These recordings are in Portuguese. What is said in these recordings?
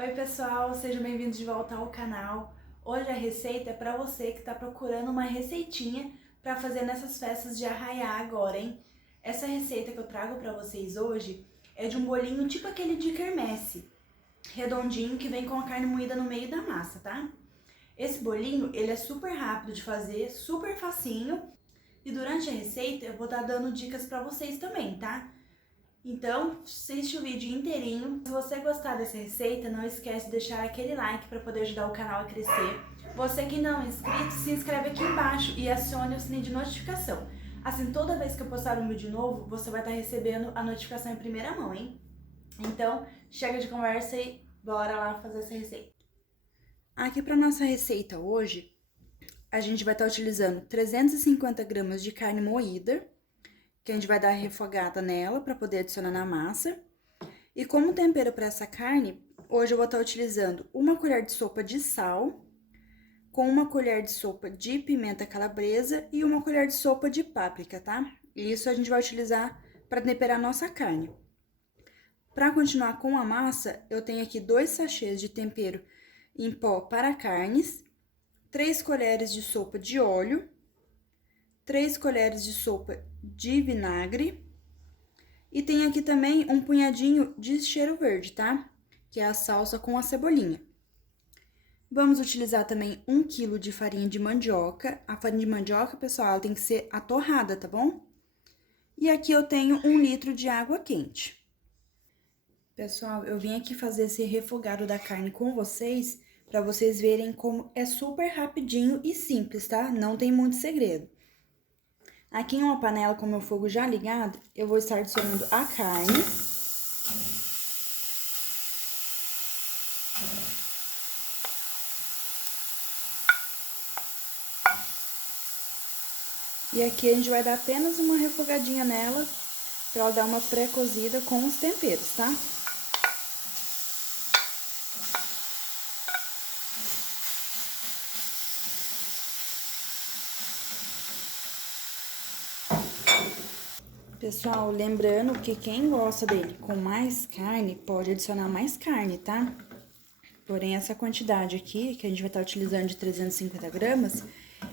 Oi pessoal, sejam bem-vindos de volta ao canal. Hoje a receita é para você que está procurando uma receitinha para fazer nessas festas de arraiá agora, hein? Essa receita que eu trago para vocês hoje é de um bolinho tipo aquele de quermesse, redondinho, que vem com a carne moída no meio da massa, tá? Esse bolinho, ele é super rápido de fazer, super facinho, e durante a receita eu vou estar dando dicas para vocês também, tá? Então, assiste o vídeo inteirinho. Se você gostar dessa receita, não esquece de deixar aquele like para poder ajudar o canal a crescer. Você que não é inscrito, se inscreve aqui embaixo e acione o sininho de notificação. Assim, toda vez que eu postar um vídeo novo, você vai estar recebendo a notificação em primeira mão, hein? Então, chega de conversa e bora lá fazer essa receita. Aqui para nossa receita hoje, a gente vai estar utilizando 350 gramas de carne moída, que a gente vai dar refogada nela para poder adicionar na massa. E como tempero para essa carne, hoje eu vou estar utilizando uma colher de sopa de sal, com uma colher de sopa de pimenta calabresa e uma colher de sopa de páprica, tá? E isso a gente vai utilizar para temperar a nossa carne. Para continuar com a massa, eu tenho aqui 2 sachês de tempero em pó para carnes, 3 colheres de sopa de óleo, 3 colheres de sopa de vinagre. E tem aqui também um punhadinho de cheiro verde, tá? Que é a salsa com a cebolinha. Vamos utilizar também 1 kg de farinha de mandioca. A farinha de mandioca, pessoal, ela tem que ser a torrada, tá bom? E aqui eu tenho 1 litro de água quente. Pessoal, eu vim aqui fazer esse refogado da carne com vocês, para vocês verem como é super rapidinho e simples, tá? Não tem muito segredo. Aqui em uma panela com meu fogo já ligado, eu vou estar adicionando a carne. E aqui a gente vai dar apenas uma refogadinha nela, pra ela dar uma pré-cozida com os temperos, tá? Pessoal, lembrando que quem gosta dele com mais carne, pode adicionar mais carne, tá? Porém, essa quantidade aqui, que a gente vai estar utilizando de 350 gramas,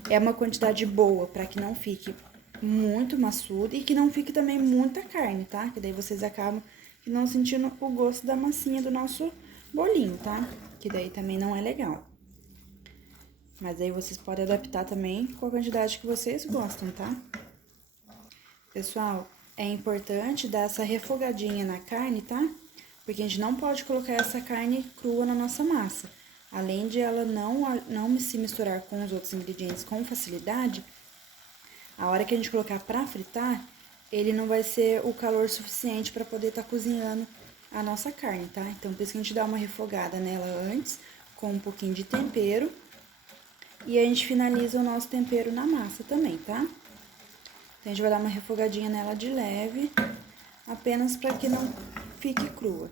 é uma quantidade boa, pra que não fique muito maçudo e que não fique também muita carne, tá? Que daí vocês acabam não sentindo o gosto da massinha do nosso bolinho, tá? Que daí também não é legal. Mas aí vocês podem adaptar também com a quantidade que vocês gostam, tá? Pessoal, é importante dar essa refogadinha na carne, tá? Porque a gente não pode colocar essa carne crua na nossa massa. Além de ela não se misturar com os outros ingredientes com facilidade, a hora que a gente colocar pra fritar, ele não vai ser o calor suficiente para poder estar cozinhando a nossa carne, tá? Então, por isso que a gente dá uma refogada nela antes, com um pouquinho de tempero. E a gente finaliza o nosso tempero na massa também, tá? Então, a gente vai dar uma refogadinha nela de leve, apenas para que não fique crua.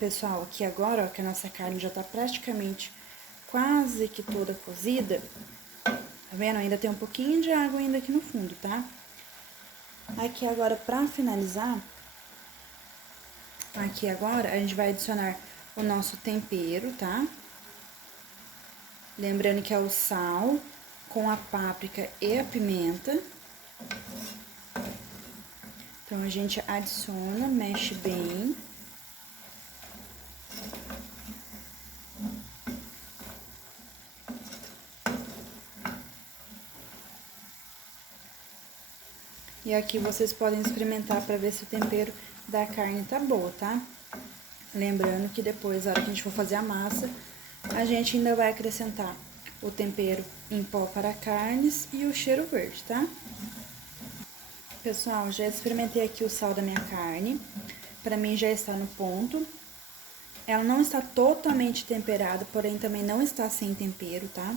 Pessoal, aqui agora, ó, que a nossa carne já tá praticamente quase que toda cozida, tá vendo? Ainda tem um pouquinho de água ainda aqui no fundo, tá? Aqui agora, pra finalizar, aqui agora a gente vai adicionar o nosso tempero, tá? Lembrando que é o sal com a páprica e a pimenta. Então, a gente adiciona, mexe bem. E aqui vocês podem experimentar para ver se o tempero da carne tá boa, tá? Lembrando que depois, na hora que a gente for fazer a massa, a gente ainda vai acrescentar o tempero em pó para carnes e o cheiro verde, tá? Pessoal, já experimentei aqui o sal da minha carne. Pra mim já está no ponto. Ela não está totalmente temperada, porém também não está sem tempero, tá?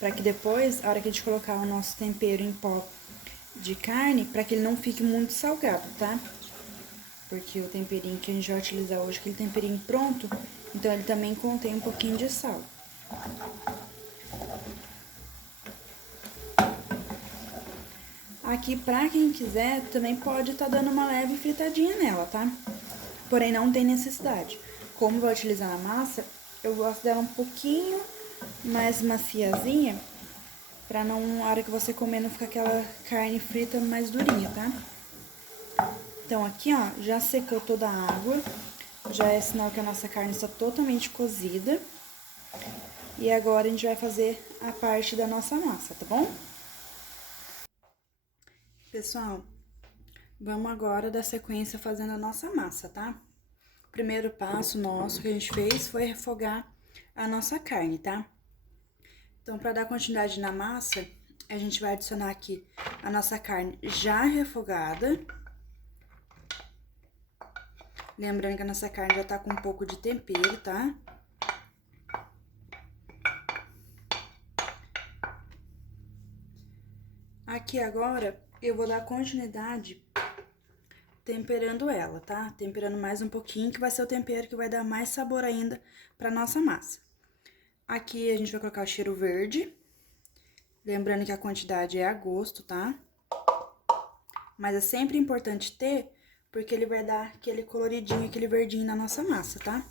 Para que depois, a hora que a gente colocar o nosso tempero em pó de carne, para que ele não fique muito salgado, tá? Porque o temperinho que a gente vai utilizar hoje, aquele temperinho pronto, então ele também contém um pouquinho de sal. Aqui, pra quem quiser, também pode estar dando uma leve fritadinha nela, tá? Porém, não tem necessidade. Como vai utilizar a massa, eu gosto dela um pouquinho mais maciazinha, pra não, na hora que você comer, não ficar aquela carne frita mais durinha, tá? Então, aqui, ó, já secou toda a água, já é sinal que a nossa carne está totalmente cozida. E agora a gente vai fazer a parte da nossa massa, tá bom? Pessoal, vamos agora dar sequência fazendo a nossa massa, tá? O primeiro passo nosso que a gente fez foi refogar a nossa carne, tá? Então, para dar continuidade na massa, a gente vai adicionar aqui a nossa carne já refogada. Lembrando que a nossa carne já tá com um pouco de tempero, tá? Aqui agora, eu vou dar continuidade temperando ela, tá? Temperando mais um pouquinho, que vai ser o tempero que vai dar mais sabor ainda pra nossa massa. Aqui a gente vai colocar o cheiro verde, lembrando que a quantidade é a gosto, tá? Mas é sempre importante ter, porque ele vai dar aquele coloridinho, aquele verdinho na nossa massa, tá?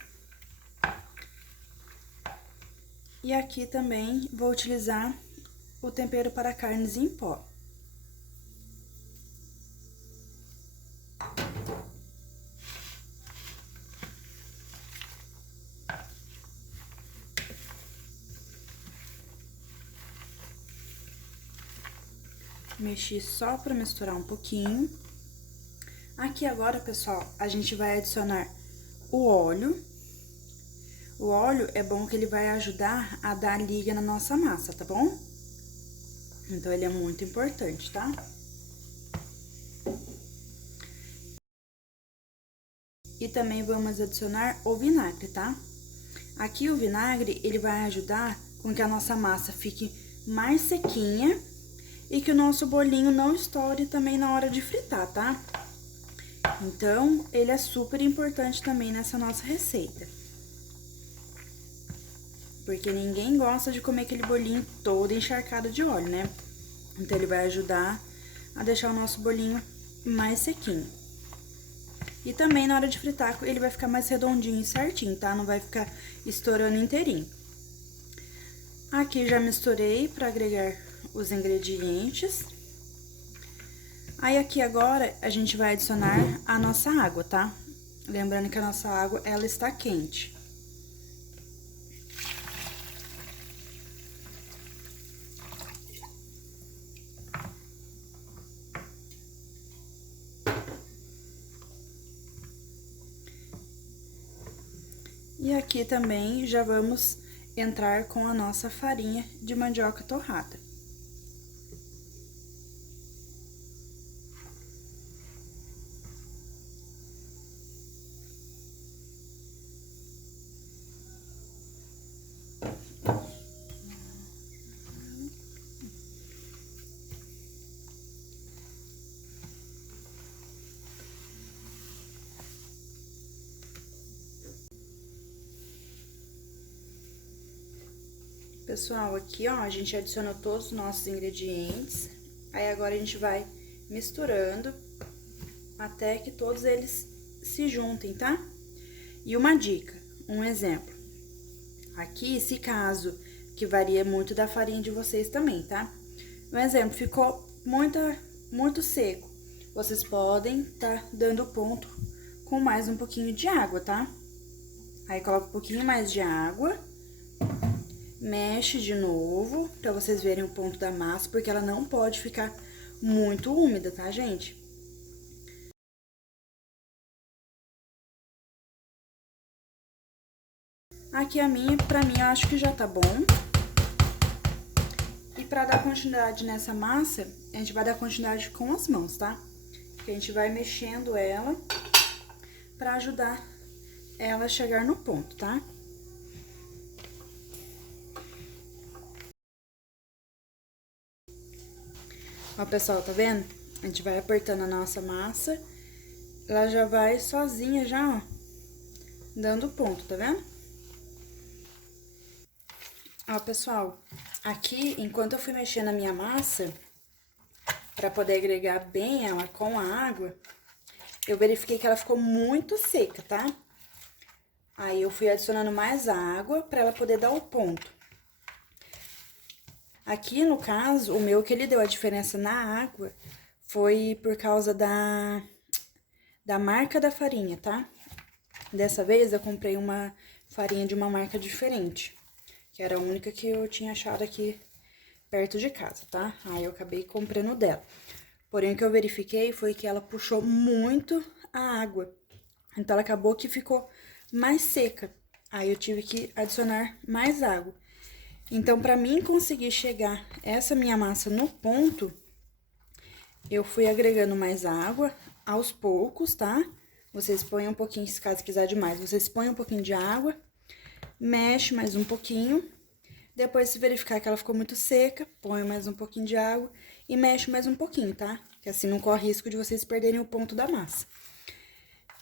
E aqui também vou utilizar o tempero para carnes em pó. Mexi só para misturar um pouquinho. Aqui agora, pessoal, a gente vai adicionar o óleo. O óleo é bom que ele vai ajudar a dar liga na nossa massa, tá bom? Então, ele é muito importante, tá? E também vamos adicionar o vinagre, tá? Aqui o vinagre, ele vai ajudar com que a nossa massa fique mais sequinha e que o nosso bolinho não estoure também na hora de fritar, tá? Então, ele é super importante também nessa nossa receita. Porque ninguém gosta de comer aquele bolinho todo encharcado de óleo, né? Então, ele vai ajudar a deixar o nosso bolinho mais sequinho. E também, na hora de fritar, ele vai ficar mais redondinho e certinho, tá? Não vai ficar estourando inteirinho. Aqui já misturei para agregar os ingredientes. Aí, aqui agora, a gente vai adicionar a nossa água, tá? Lembrando que a nossa água, ela está quente. E aqui também já vamos entrar com a nossa farinha de mandioca torrada. Pessoal, aqui, ó, a gente adicionou todos os nossos ingredientes. Aí, agora, a gente vai misturando até que todos eles se juntem, tá? E uma dica, um exemplo. Aqui, se caso, que varia muito da farinha de vocês também, tá? Um exemplo, ficou muito seco. Vocês podem tá dando ponto com mais um pouquinho de água, tá? Aí, coloca um pouquinho mais de água. Mexe de novo, pra vocês verem o ponto da massa, porque ela não pode ficar muito úmida, tá, gente? Aqui pra mim, eu acho que já tá bom. E pra dar continuidade nessa massa, a gente vai dar continuidade com as mãos, tá? Que a gente vai mexendo ela pra ajudar ela a chegar no ponto, tá? Ó, pessoal, tá vendo? A gente vai apertando a nossa massa, ela já vai sozinha, já, ó, dando ponto, tá vendo? Ó, pessoal, aqui, enquanto eu fui mexendo a minha massa, pra poder agregar bem ela com a água, eu verifiquei que ela ficou muito seca, tá? Aí eu fui adicionando mais água pra ela poder dar o ponto. Aqui, no caso, o meu que ele deu a diferença na água foi por causa da marca da farinha, tá? Dessa vez eu comprei uma farinha de uma marca diferente, que era a única que eu tinha achado aqui perto de casa, tá? Aí eu acabei comprando dela. Porém, o que eu verifiquei foi que ela puxou muito a água. Então, ela acabou que ficou mais seca. Aí, eu tive que adicionar mais água. Então, pra mim conseguir chegar essa minha massa no ponto, eu fui agregando mais água aos poucos, tá? Vocês põem um pouquinho, se caso quiser demais, vocês põem um pouquinho de água, mexe mais um pouquinho. Depois, se verificar que ela ficou muito seca, põe mais um pouquinho de água e mexe mais um pouquinho, tá? Que assim não corre risco de vocês perderem o ponto da massa.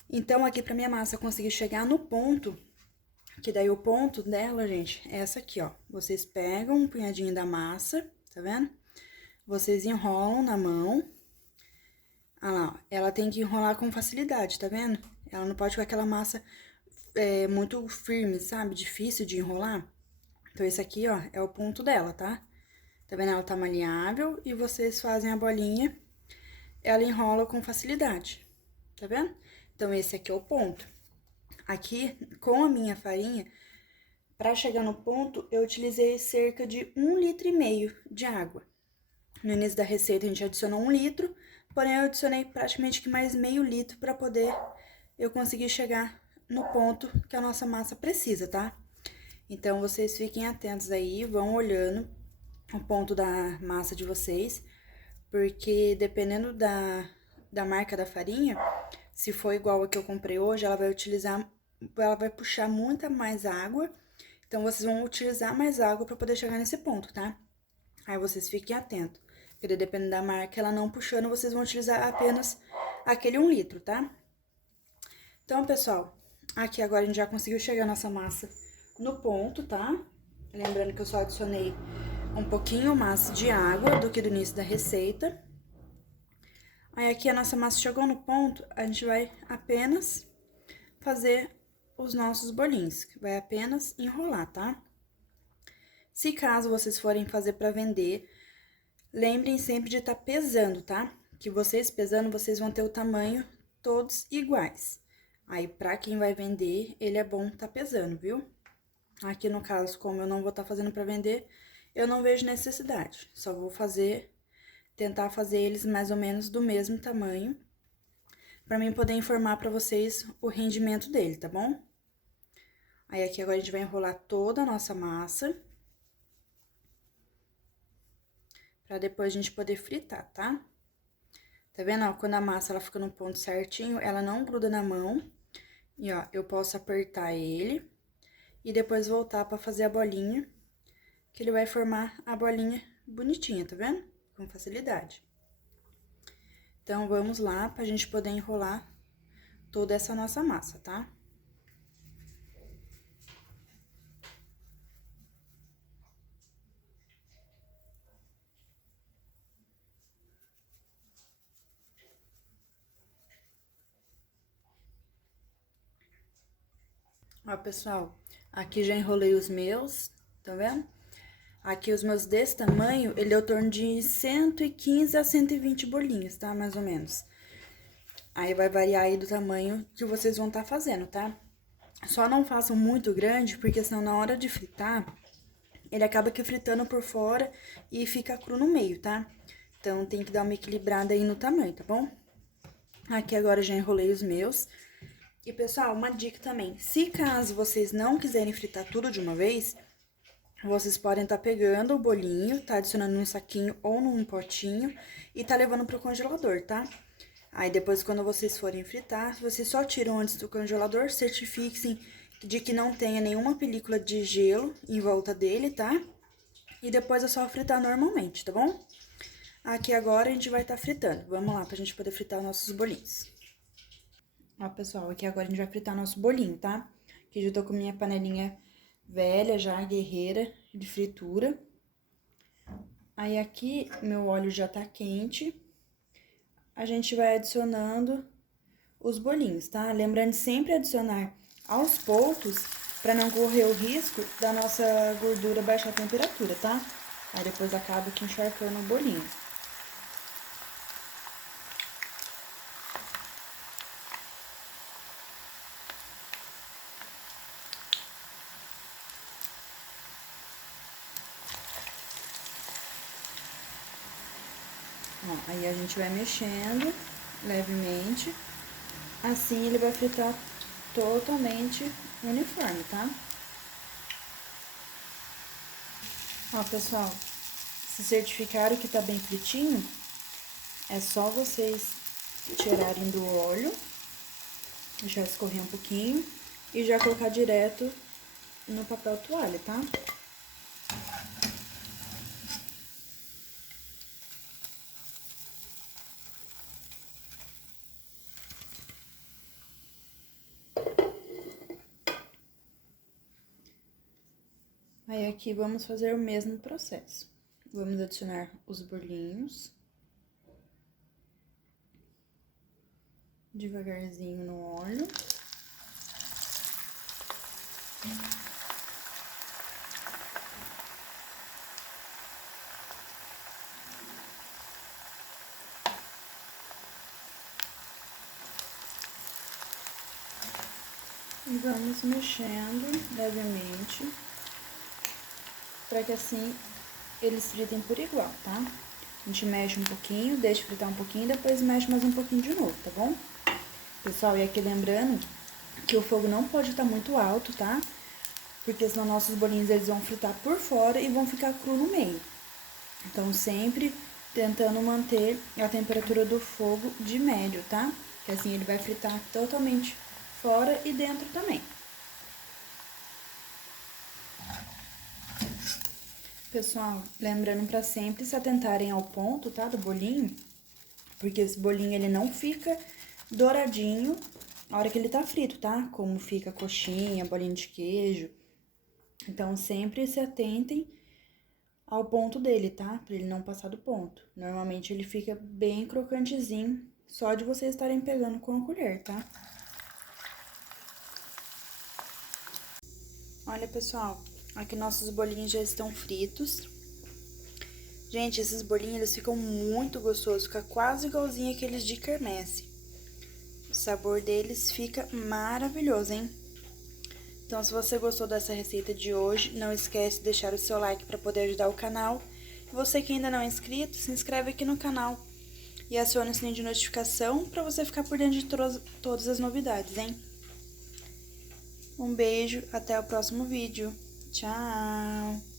Então, aqui pra minha massa conseguir chegar no ponto, que daí o ponto dela, gente, é essa aqui, ó. Vocês pegam um punhadinho da massa, tá vendo? Vocês enrolam na mão. Ah lá, ó, ela tem que enrolar com facilidade, tá vendo? Ela não pode ficar aquela massa muito firme, sabe? Difícil de enrolar. Então, esse aqui, ó, é o ponto dela, tá? Tá vendo? Ela tá maleável e vocês fazem a bolinha, ela enrola com facilidade, tá vendo? Então, esse aqui é o ponto. Aqui, com a minha farinha, pra chegar no ponto, eu utilizei cerca de 1,5 litro de água. No início da receita, a gente adicionou 1 litro, porém, eu adicionei praticamente que mais meio litro pra poder eu conseguir chegar no ponto que a nossa massa precisa, tá? Então, vocês fiquem atentos aí, vão olhando o ponto da massa de vocês, porque dependendo da marca da farinha, se for igual a que eu comprei hoje, ela vai puxar muita mais água, então vocês vão utilizar mais água para poder chegar nesse ponto, tá? Aí vocês fiquem atentos, porque dependendo da marca, ela não puxando, vocês vão utilizar apenas aquele 1 litro, tá? Então, pessoal, aqui agora a gente já conseguiu chegar a nossa massa no ponto, tá? Lembrando que eu só adicionei um pouquinho mais de água do que do início da receita. Aí, aqui a nossa massa chegou no ponto, a gente vai apenas fazer os nossos bolinhos, vai apenas enrolar, tá? Se caso vocês forem fazer pra vender, lembrem sempre de estar pesando, tá? Que vocês pesando, vocês vão ter o tamanho todos iguais. Aí, pra quem vai vender, ele é bom tá pesando, viu? Aqui no caso, como eu não vou estar fazendo pra vender, eu não vejo necessidade. Só vou tentar fazer eles mais ou menos do mesmo tamanho, pra mim poder informar pra vocês o rendimento dele, tá bom? Aí, aqui agora a gente vai enrolar toda a nossa massa, pra depois a gente poder fritar, tá? Tá vendo, ó? Quando a massa ela fica no ponto certinho, ela não gruda na mão. E, ó, eu posso apertar ele e depois voltar pra fazer a bolinha, que ele vai formar a bolinha bonitinha, tá vendo? Com facilidade. Então, vamos lá pra gente poder enrolar toda essa nossa massa, tá? Ó, pessoal, aqui já enrolei os meus, tá vendo? Aqui os meus desse tamanho, ele deu em torno de 115 a 120 bolinhos, tá? Mais ou menos. Aí vai variar aí do tamanho que vocês vão estar fazendo, tá? Só não façam muito grande, porque senão na hora de fritar, ele acaba que fritando por fora e fica cru no meio, tá? Então, tem que dar uma equilibrada aí no tamanho, tá bom? Aqui agora eu já enrolei os meus. E, pessoal, uma dica também. Se caso vocês não quiserem fritar tudo de uma vez, vocês podem estar pegando o bolinho, tá adicionando num saquinho ou num potinho e tá levando pro congelador, tá? Aí, depois, quando vocês forem fritar, vocês só tiram antes do congelador, certifiquem de que não tenha nenhuma película de gelo em volta dele, tá? E depois é só fritar normalmente, tá bom? Aqui agora a gente vai estar fritando. Vamos lá pra gente poder fritar nossos bolinhos. Ó, pessoal, aqui agora a gente vai fritar nosso bolinho, tá? Aqui já tô com minha panelinha velha já, guerreira, de fritura. Aí aqui meu óleo já tá quente. a gente vai adicionando os bolinhos, tá? Lembrando sempre adicionar aos poucos, para não correr o risco da nossa gordura baixar a temperatura, tá? Aí depois acaba aqui encharcando o bolinho. Ó, aí a gente vai mexendo levemente, assim ele vai fritar totalmente uniforme, tá? Ó, pessoal, se certificaram que tá bem fritinho, é só vocês tirarem do óleo, deixar escorrer um pouquinho e já colocar direto no papel toalha, tá? Aí aqui vamos fazer o mesmo processo. Vamos adicionar os bolinhos. Devagarzinho no óleo. E vamos mexendo levemente, para que assim eles fritem por igual, tá? A gente mexe um pouquinho, deixa fritar um pouquinho e depois mexe mais um pouquinho de novo, tá bom? Pessoal, e aqui lembrando que o fogo não pode estar muito alto, tá? Porque senão nossos bolinhos eles vão fritar por fora e vão ficar cru no meio. Então, sempre tentando manter a temperatura do fogo de médio, tá? Que assim ele vai fritar totalmente fora e dentro também. Pessoal, lembrando para sempre se atentarem ao ponto, tá, do bolinho, porque esse bolinho ele não fica douradinho na hora que ele tá frito, tá? Como fica a coxinha, bolinho de queijo. Então, sempre se atentem ao ponto dele, tá? Pra ele não passar do ponto. Normalmente ele fica bem crocantezinho, só de vocês estarem pegando com a colher, tá? Olha, pessoal, aqui nossos bolinhos já estão fritos. Gente, esses bolinhos, eles ficam muito gostosos, fica quase igualzinho aqueles de quermesse. O sabor deles fica maravilhoso, hein? Então, se você gostou dessa receita de hoje, não esquece de deixar o seu like para poder ajudar o canal. E você que ainda não é inscrito, se inscreve aqui no canal e acione o sininho de notificação para você ficar por dentro de todas as novidades, hein? Um beijo, até o próximo vídeo. Tchau!